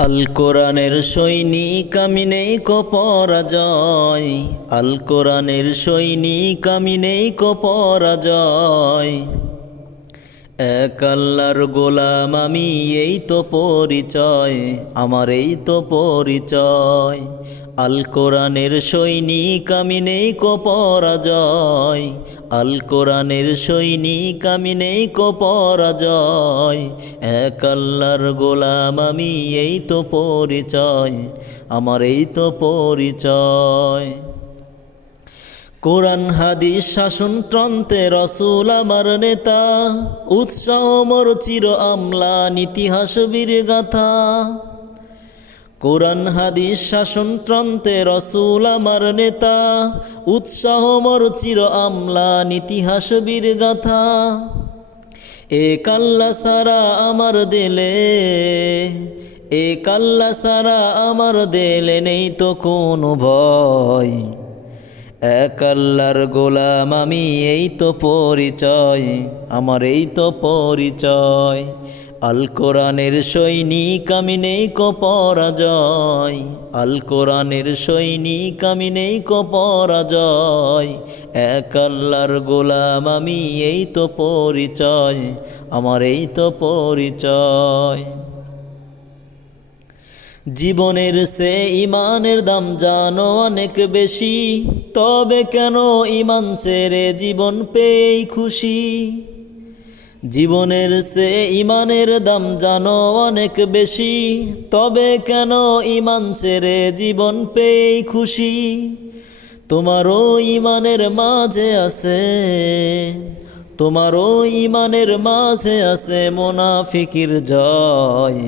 আল কোরআনের সৈনিক আমি নেই কপরাজয় পরাজয়। আল কোরআনের সৈনিক আমি নেই কপরাজয় পরাজয়। এক আল্লাহর গোলাম আমি, এই তো পরিচয়, আমার এই তো পরিচয়। আল কোরআনের সৈনিক আমি নেই কো পরাজয়। আল কোরআনের সৈনিক আমি নেই কো পরাজয়। এক আল্লাহর গোলাম আমি, এই তো পরিচয়, আমার এই তো পরিচয়। কোরআন, হাদিস, শাসন ট্রন্তে রসুল আমার নেতা। উৎসাহ মোর চির আমলা, ইতিহাস, বীর গাথা। কোরআন, হাদিস, শাসন ট্রন্তে রসুল আমার নেতা। উৎসাহ মোর চির আমলা, ইতিহাস, বীর গাথা। এ কাল্লা সারা আমার দেলে, এ কাল্লা সারা আমার দেলে নেই তো কোনো ভয়। এক আল্লাহর গোলাম আমি, এই তো পরিচয়, আমার এই তো পরিচয়। আল কোরআনের সৈনিক আমি নেই কো পরাজয়, আল কোরআনের সৈনিক আমি নেই কো পরাজয়। এক আল্লাহর গোলাম আমি, এই তো পরিচয়, আমার এই তো পরিচয়। জীবনের সে ইমানের দাম জানো অনেক বেশি। তবে কেন ইমান ছেড়ে জীবন পেয়েই খুশি? জীবনের সে ইমানের দাম জানো অনেক বেশি। তবে কেন ইমান ছেড়ে জীবন পেয়েই খুশি? তোমারও ইমানের মাঝে আছে। তোমারও ইমানের মাঝে আছে মোনাফিকির জয়।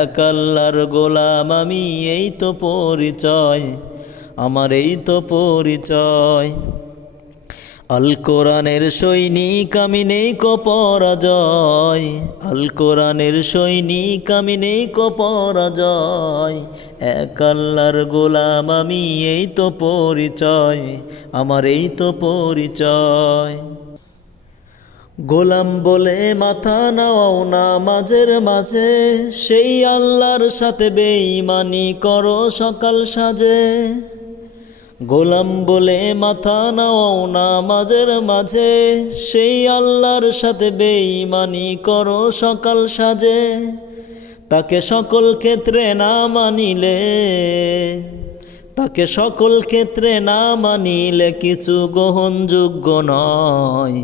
এক আল্লাহর গোলাম আমি, এই তো পরিচয়, আমার এই তো পরিচয়। আল কোরআনের সৈনিক আমি নেই কো পরাজয়। আল কোরআনের সৈনিক আমি নেই কো পরাজয়। এক আল্লাহর গোলাম আমি, এই তো পরিচয়, আমার এই তো পরিচয়। গোলাম বলে মাথা নাও না মাঝের মাঝে। সেই আল্লাহর সাথে বেঈমানি করো সকাল সাজে গোলাম বলে মাথা নাও না মাঝের মাঝে। সেই আল্লাহর সাথে বেঈমানি করো সকাল সাজে তাকে সকল ক্ষেত্রে না মানিলে, তাকে সকল ক্ষেত্রে না মানিলে কিছু গ্রহণযোগ্য নয়।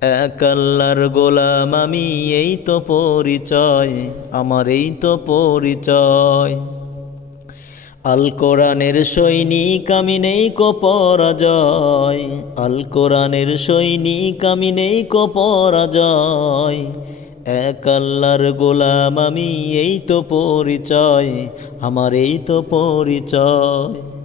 এক আল্লাহর গোলাম আমি, এই তো পরিচয়, আমার এই তো পরিচয়। আল কোরআনের সৈনিক আমি নেই কো পরাজয়, আল কোরআনের সৈনিক আমি নেই কো পরাজয়। এক আল্লাহর গোলাম আমি, এই তো পরিচয়, আমার এই তো পরিচয়।